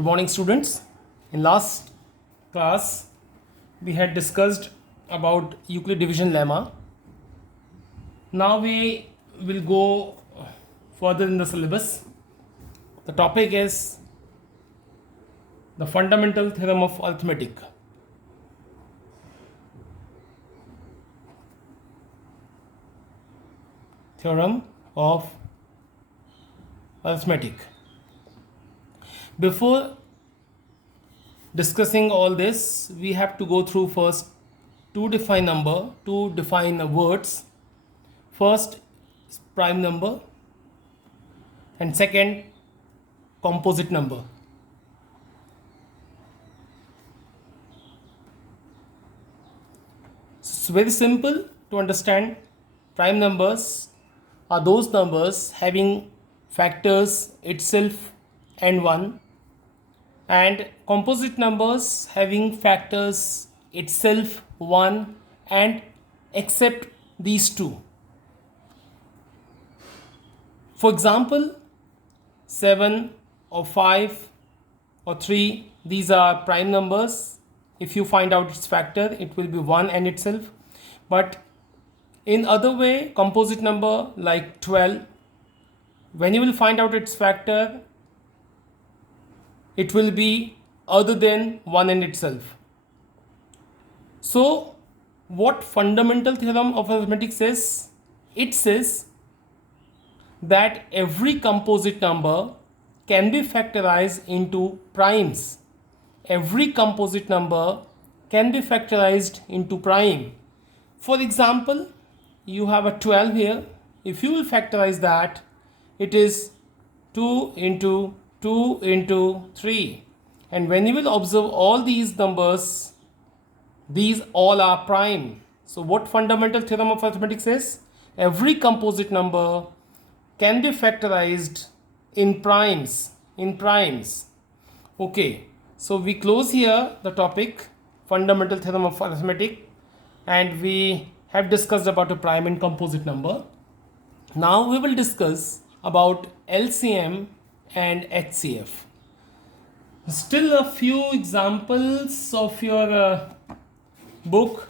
Good morning, students. In last class, we had discussed about Euclid division lemma. Now we will go further in the syllabus. The topic is the fundamental theorem of arithmetic. Theorem of arithmetic. Before discussing all this, we have to go through first to define number, to define words. First is prime number and second composite number. It's very simple to understand. Prime numbers are those numbers having factors itself and 1, and composite numbers having factors itself 1 and except these two. For example, 7 or 5 or 3, these are prime numbers. If you find out its factor, it will be 1 and itself. But in other way, composite number like 12, when you will find out its factor, it will be other than 1 and itself. So what fundamental theorem of arithmetic says? It says that every composite number can be factorized into primes. Every composite number can be factorized into prime. For example, you have a 12 here. If you will factorize that, it is 2 into 2 into 3. And when you will observe all these numbers, these all are prime. So what fundamental theorem of arithmetic says? Every composite number can be factorized in primes. Okay, so we close here the topic fundamental theorem of arithmetic, and we have discussed about a prime and composite number. Now we will discuss about LCM and HCF. Still a few examples of your book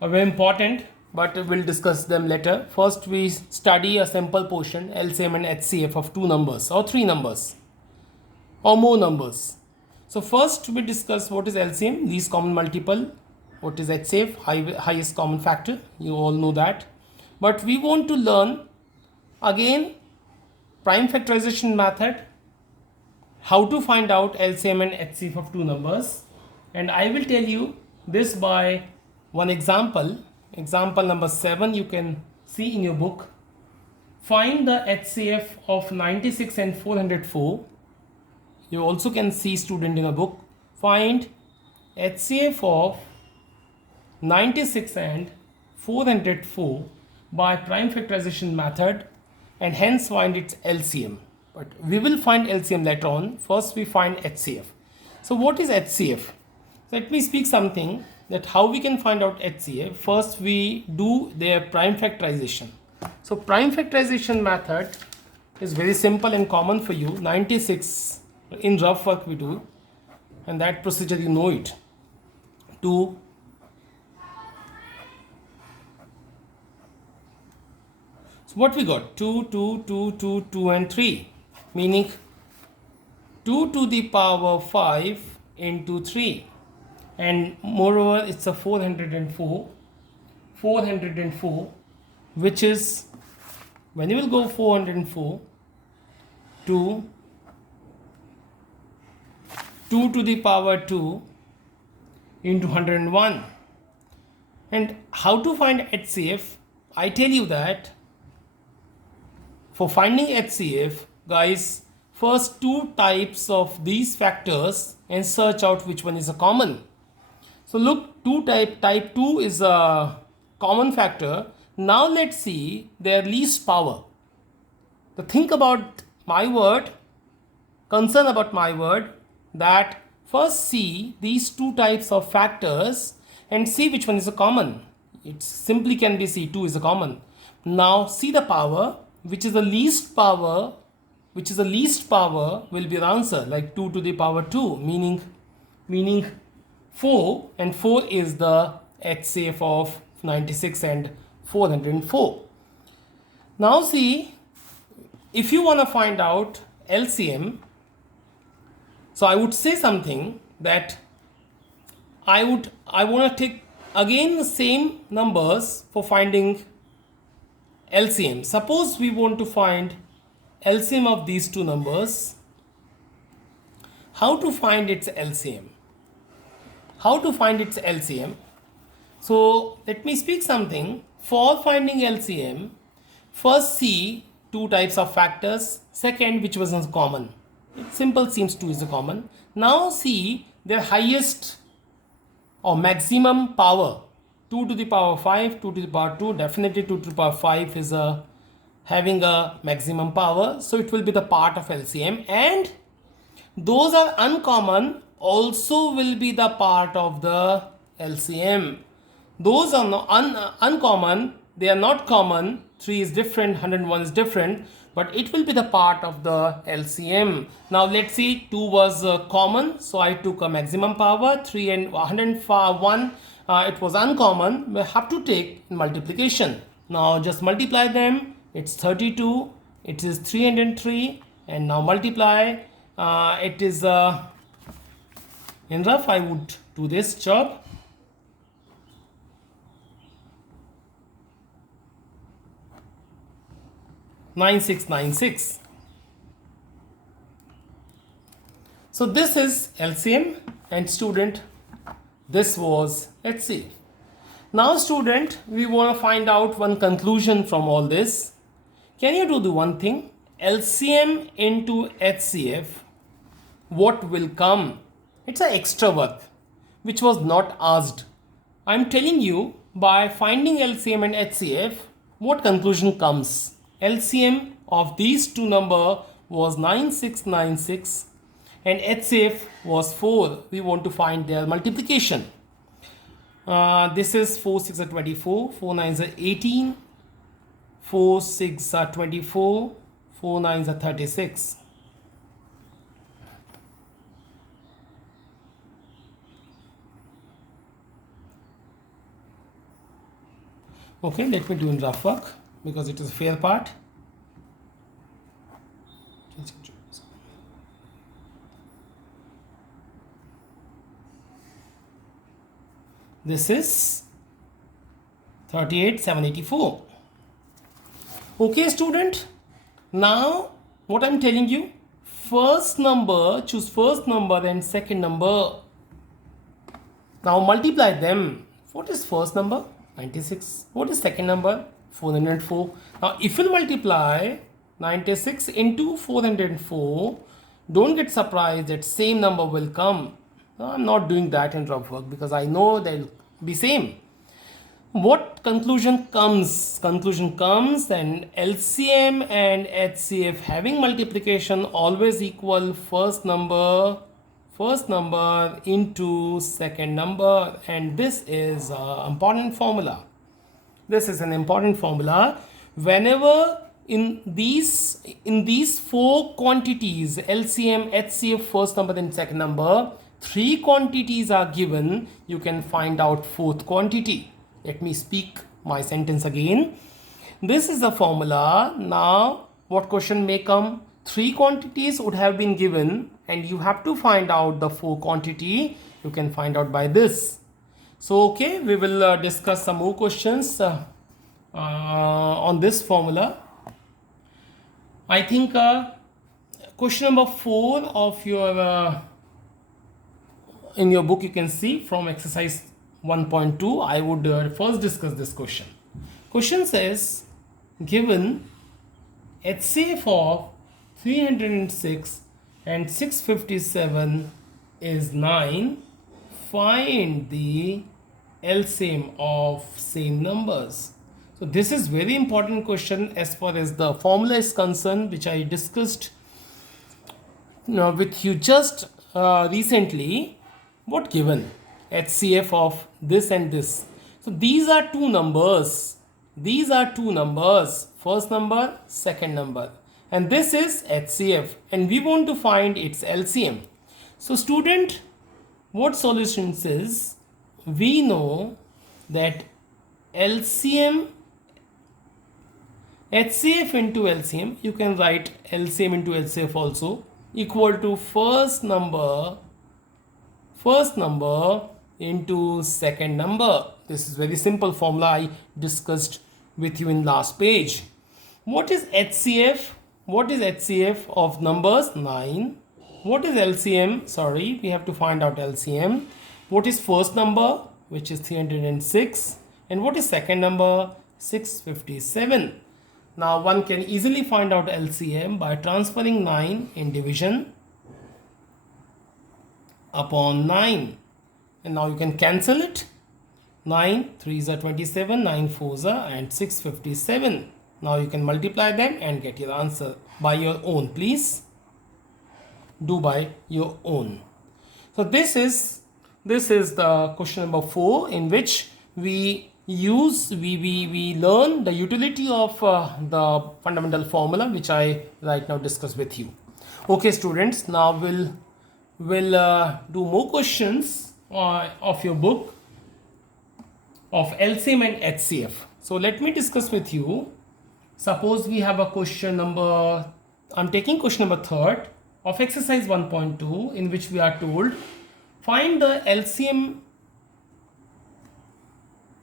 are very important, but we'll discuss them later. First we study a simple portion, LCM and HCF of two numbers or three numbers or more numbers. So first we discuss what is LCM, least common multiple. What is HCF, highest common factor, you all know that. But we want to learn again prime factorization method, how to find out LCM and HCF of two numbers, and I will tell you this by one example. Example number 7 you can see in your book. Find the HCF of 96 and 404. You also can see, student, in a book. Find HCF of 96 and 404 by prime factorization method, and hence find its LCM. But we will find LCM later on. First we find HCF. So what is HCF? Let me speak something that how we can find out HCF. First we do their prime factorization. So prime factorization method is very simple and common for you. 96 in rough work we do, and that procedure you know it. 2 So what we got? 2, 2, 2, 2, 2 and 3, meaning 2 to the power 5 into 3, and moreover it's a 404, which is, when you will go 404 to 2 to the power 2 into 101. And how to find HCF? I tell you that for finding HCF, guys, first two types of these factors and search out which one is a common. So look, type 2 is a common factor. Now let's see their least power. So think about my word, concern about my word, that first see these two types of factors and see which one is a common. It simply can be C2 is a common. Now see the power, which is the least power which is the least power, will be the answer, like 2 to the power 2, meaning 4, and 4 is the HCF of 96 and 404. Now see, if you want to find out LCM, so I would say something that I want to take again the same numbers for finding LCM. Suppose we want to find LCM of these two numbers. How to find its LCM? How to find its LCM? So let me speak something. For finding LCM, first see two types of factors. Second, which was common. It's simple, seems 2 is a common. Now see their highest or maximum power. 2 to the power 5, 2 to the power 2, definitely 2 to the power 5 is having a maximum power, so it will be the part of LCM, and those are uncommon also will be the part of the LCM. Those are uncommon, they are not common. 3 is different, 101 is different, but it will be the part of the LCM. Now let's see, 2 was common, so I took a maximum power. 3 and 101, it was uncommon. We have to take in multiplication. Now just multiply them. It's 32. It is 303, and now multiply. It is in rough. I would do this job. $9696. So this is LCM, and student, this was HCF. Now student, we want to find out one conclusion from all this. Can you do the one thing? LCM into HCF, what will come? It's an extra work which was not asked. I'm telling you, by finding LCM and HCF, what conclusion comes? LCM of these two numbers was 9696 and HCF was 4. We want to find their multiplication. This is 4 6 are 24, 4 9s are 18, 4 6 are 24, 4 9s are 36. Okay, let me do in rough work because it is a fair part. This is 38,784. Okay, student. Now, what I'm telling you, first number, choose first number and second number. Now multiply them. What is first number? 96. What is second number? 404. Now, if you multiply 96 into 404, don't get surprised that same number will come. I'm not doing that in rough work because I know they'll be same. What conclusion comes? Conclusion comes, and LCM and HCF having multiplication always equal first number into second number, and this is an important formula. This is an important formula. Whenever in these four quantities, LCM, HCF, first number and second number, 3 quantities are given, you can find out fourth quantity. Let me speak my sentence again. This is the formula. Now, what question may come? 3 quantities would have been given, and you have to find out the 4 quantity. You can find out by this. So, okay, we will discuss some more questions on this formula. I think question number 4 of your in your book, you can see from exercise 1.2. I would first discuss this question. Question says, given HCF of 306 and 657 is 9, find the LCM of same numbers. So this is very important question as far as the formula is concerned, which I discussed with you just recently. What given? HCF of this and this. So these are two numbers. These are two numbers. First number, second number. and this is HCF, and we want to find its LCM. So student, what solutions is, we know that LCM, HCF into LCM, you can write LCM into HCF also, equal to first number into second number. This is very simple formula I discussed with you in last page. What is HCF? What is HCF of numbers? 9. What is LCM? Sorry, we have to find out LCM. What is first number? Which is 306. And what is second number? 657. Now one can easily find out LCM by transferring 9 in division upon 9. And now you can cancel it. 9 3s are 27, 9 4s are, and 657. Now you can multiply them and get your answer by your own. Please do by your own. So this is the question number 4, in which we learn the utility of the fundamental formula, which I right now discuss with you. Okay students, now we'll do more questions of your book of LCM and HCF. So let me discuss with you. Suppose we have a question number, I'm taking question number 3 of exercise 1.2, in which we are told find the LCM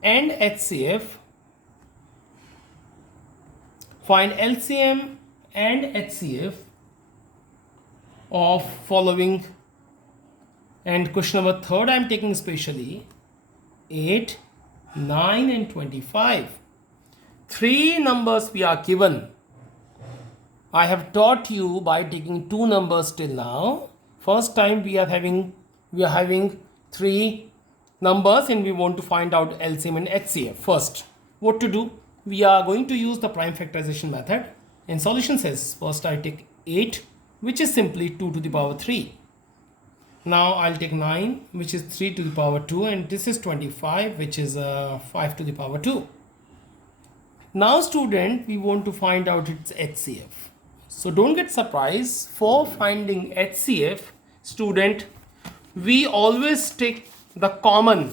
and HCF. Find LCM and HCF of following, and question number 3 I am taking specially 8, 9 and 25. 3 numbers we are given. I have taught you by taking 2 numbers till now. First time we are having 3 numbers, and we want to find out LCM and HCF. First, what to do? We are going to use the prime factorization method. And solution says first I take 8, which is simply 2 to the power 3. Now I'll take 9, which is 3 to the power 2, and this is 25, which is 5 to the power 2. Now student, we want to find out its HCF. So don't get surprised. For finding HCF, student, we always take the common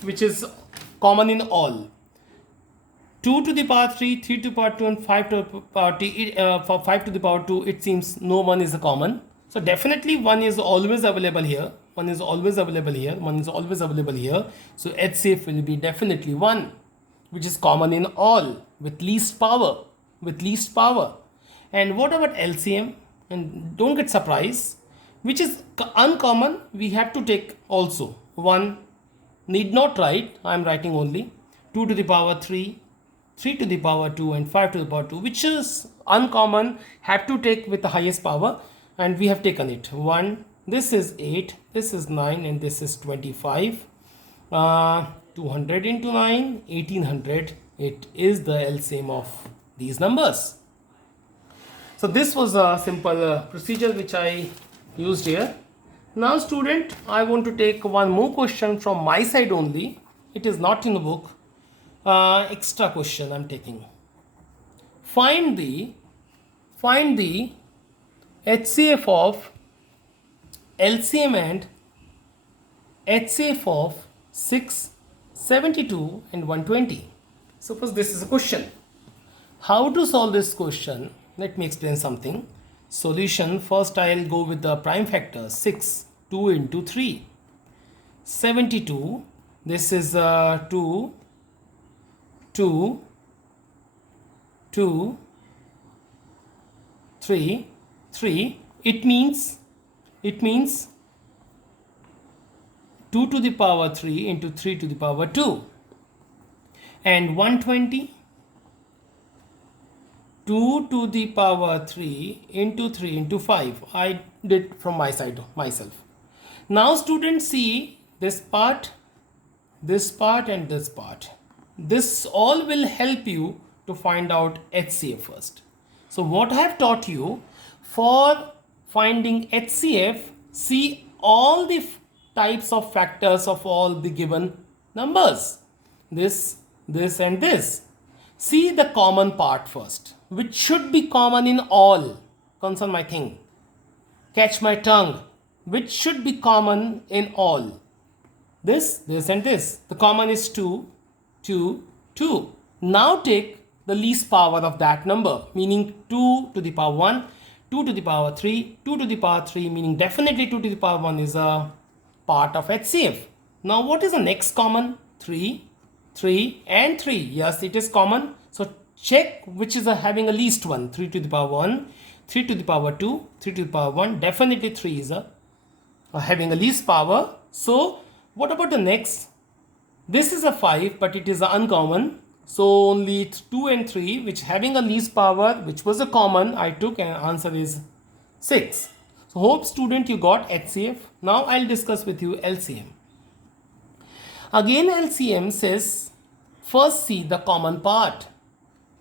which is common in all. 2 to the power 3, 3 to the power 2, and 5 to the power 2. For 5 to the power 2, it seems no one is a common. So definitely 1 is always available here. 1 is always available here. 1 is always available here. So HCF will be definitely 1, which is common in all, with least power. And what about LCM? And don't get surprised, which is uncommon, we have to take also. 1 need not write, I am writing only 2 to the power 3, 3 to the power 2, and 5 to the power 2, which is uncommon, have to take with the highest power, and we have taken it. 1, this is 8, this is 9, and this is 25. 200 into 9, 1800. It is the LCM of these numbers. So this was a simple procedure which I used here. Now student, I want to take one more question from my side only. It is not in the book. Extra question I'm taking. Find the HCF of LCM and HCF of 6, 72 and 120. Suppose this is a question. How to solve this question? Let me explain something. Solution, first I'll go with the prime factor. 6, 2 into 3. 72, this is 2, 2, 2, 3, 3. It means 2 to the power 3 into 3 to the power 2. And 120, 2 to the power 3 into 3 into 5. I did from my side myself. Now students, see this part and this part. This all will help you to find out HCF first. So what I have taught you, for finding HCF, see all the types of factors of all the given numbers. This and this. See the common part first, which should be common in all. Concern my thing. Catch my tongue. Which should be common in all. This and this. The common is 2, 2, 2. Now take the least power of that number, meaning 2 to the power 1, 2 to the power 3, 2 to the power 3, meaning definitely 2 to the power 1 is a part of HCF. Now what is the next common? 3, 3 and 3. Yes, it is common. So check which is having a least one. 3 to the power 1, 3 to the power 2, 3 to the power 1. Definitely 3 is having a least power. So what about the next? This is a 5, but it is uncommon. So only 2 and 3, which having a least power, which was a common, I took, and answer is 6. So hope student you got HCF. Now I'll discuss with you LCM. Again LCM says, first see the common part.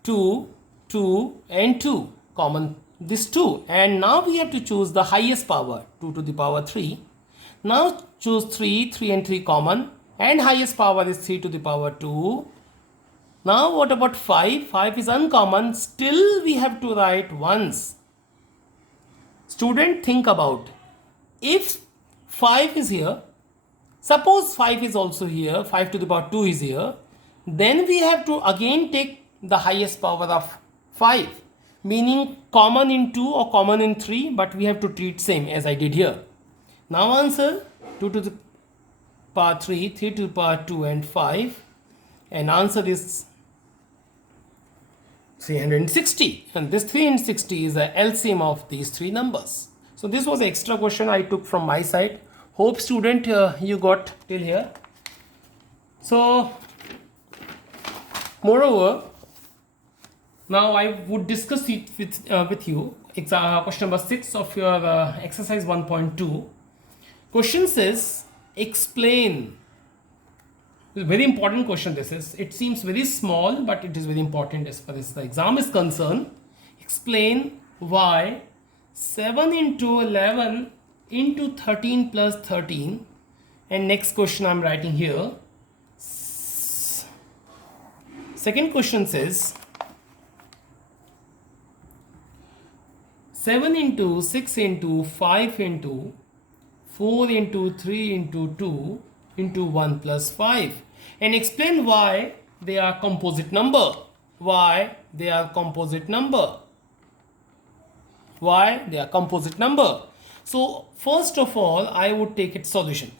2, 2 and 2. Common this 2. And now we have to choose the highest power, 2 to the power 3. Now choose 3, 3 and 3 common. And highest power is 3 to the power 2. Now what about 5? 5 is uncommon. Still we have to write ones. Student, think about. If 5 is here, suppose 5 is also here, 5 to the power 2 is here, then we have to again take the highest power of 5. Meaning common in 2 or common in 3, but we have to treat same as I did here. Now answer 2 to the power 3, 3 to the power 2 and 5. And answer is 360, and this 360 is the LCM of these three numbers. So this was an extra question I took from my side. Hope student you got till here. So moreover, now I would discuss it with you. Question number 6 of your exercise 1.2. Question says, explain. Very important question this is. It seems very small, but it is very important as far as the exam is concerned. Explain why 7 into 11 into 13 plus 13. And next question I'm writing here. Second question says 7 into 6 into 5 into 4 into 3 into 2 into 1 plus 5, and explain why they are composite number. Why they are composite number. Why they are composite number. So first of all, I would take its solution.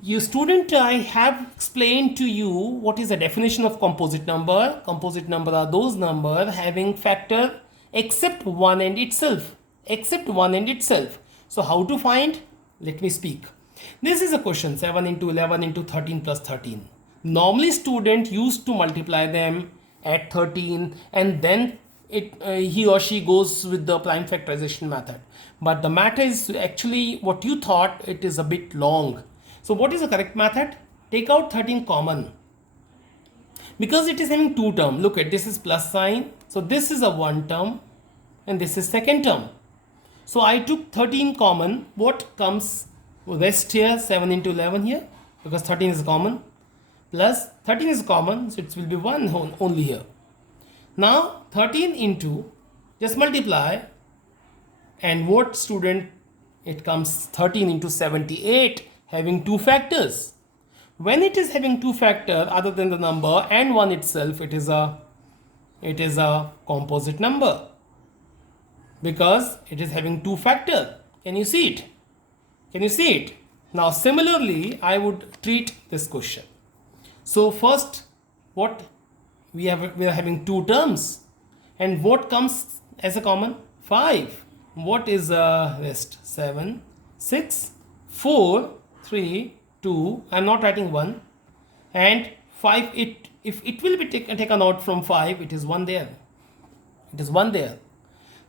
You student, I have explained to you what is the definition of composite number. Composite number are those numbers having factor except one and itself. Except one and itself. So how to find? Let me speak. This is a question 7 into 11 into 13 plus 13. Normally student used to multiply them at 13 and then he or she goes with the prime factorization method. But the matter is actually what you thought, it is a bit long. So what is the correct method? Take out 13 common. Because it is having two terms. Look at this is plus sign. So this is a one term and this is second term. So I took 13 common. What comes? Rest here 7 into 11 here because 13 is common, plus 13 is common, so it will be 1 only here. Now 13 into, just multiply, and what student? It comes 13 into 78 having two factors. When it is having two factors other than the number and one itself, it is a composite number because it is having two factors. Can you see it? Can you see it? Now similarly, I would treat this question. So first, what we are having two terms, and what comes as a common? 5. What is the rest? 7, 6, 4, 3, 2. I'm not writing 1, and 5. If it will be taken out from 5, it is 1 there. It is 1 there.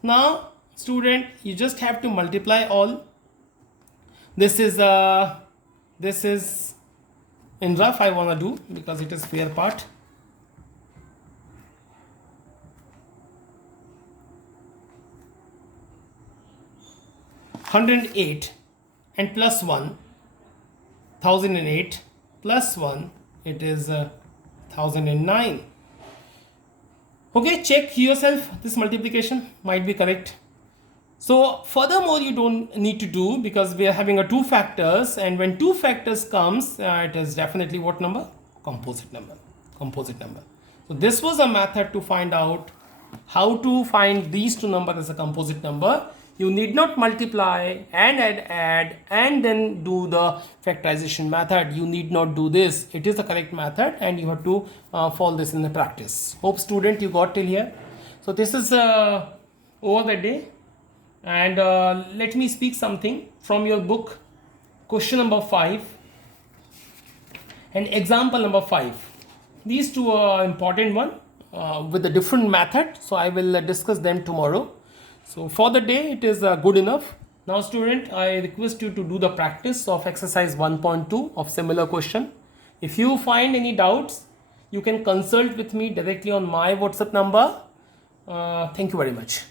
Now student, you just have to multiply all. This is in rough I want to do because it is fair part. $108 and plus 1, 1008 plus 1, it is 1009. Okay, check yourself, this multiplication might be correct. So furthermore, you don't need to do, because we are having a two factors, and when two factors comes, it is definitely what number? Composite number. Composite number. So this was a method to find out how to find these two numbers as a composite number. You need not multiply and add and then do the factorization method. You need not do this. It is the correct method, and you have to follow this in the practice. Hope student you got till here. So this is over the day. And let me speak something from your book, question number 5 and example number 5. These two are important one with a different method. So I will discuss them tomorrow. So for the day it is good enough. Now student, I request you to do the practice of exercise 1.2 of similar question. If you find any doubts, you can consult with me directly on my WhatsApp number. Thank you very much.